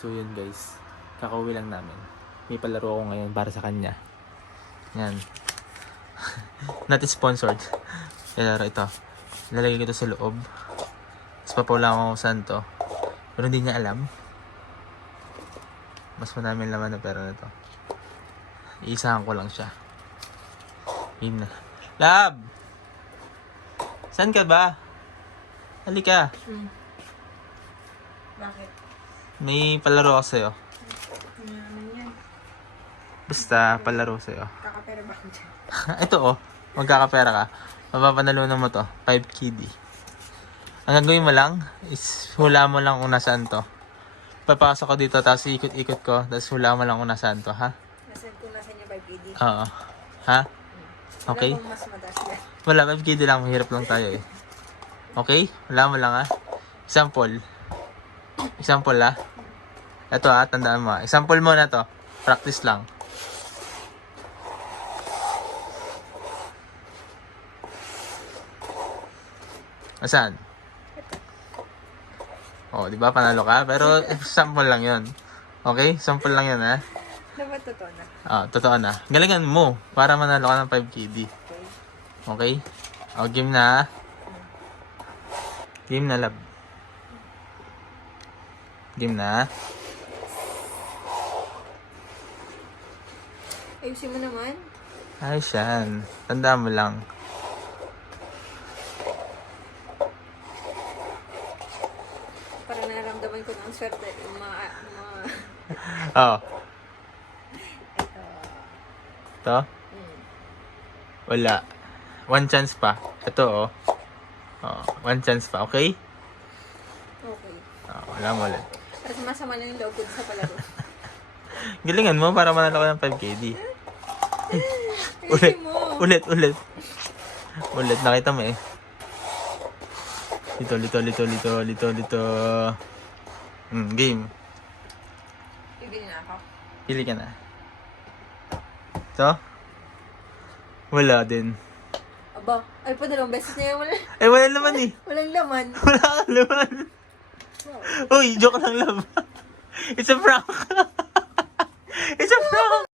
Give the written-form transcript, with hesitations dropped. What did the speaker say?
So yun guys, kakauwi lang namin. May palaro ako ngayon para sa kanya. Yan. Not sponsored. Laro ito. Lalagay ko ito sa loob. Tapos papaulang ako kung saan to. Pero hindi niya alam. Mas madaming laman na pera na to. Iisahan ko lang siya. Yun na. Lab! Saan ka ba? Halika. Bakit? May palaro ako sa'yo. Ano naman yan? Basta palaro sa'yo. Kakapera ba ako dyan? Ito oh. Magkakapera ka. Mapapanalunan mo to. 5 KD. Ang gagawin mo lang is hula mo lang kung nasaan to. Papasok ko dito tapos ikot-ikot ko tapos hula mo lang kung nasaan to, ha? Nasaan kung nasa niya 5KD? Oo. Ha? Okay? Wala bang mas mataas yan? Wala, 5 KD lang. Mahirap lang tayo eh. Okay? Hula mo lang, ha? Example. Example, ha? Ito, ha? Tandaan mo, ha? Example mo na to. Practice lang. Asan? Oh, di ba panalo ka? Pero sample lang 'yon. Okay? Sample lang 'yon, ha? Dapat totoo na. Ah, totoo na. Galingan mo para manalo ka ng 5KD. Okay. Okay? O, game na, ha? Game na, lab. Game na, ha? Ayusin mo naman. Ay, siyan. Tandaan mo lang. Para nararamdaman ko na ang swerte. Yung mga... Oh. Ito. Ito? Wala. One chance pa. Ito, oh. Oh, one chance pa, okay? Okay. Oh, wala mo ulit. Tapos masama lang yung loob ko sa palaro. Galingan mo para manalo ka ng 5KD. Ulit. Ayusin mo. Ulit. Ulit. Nakita mo eh. Lito. Game. Bibili na ako. Pili ka na. Ito? Wala din. Aba, ay pa dalawang beses na yan. Wala naman eh. Walang laman. Wala kang laman. Uy, joke lang lang. It's a prank. It's a prank.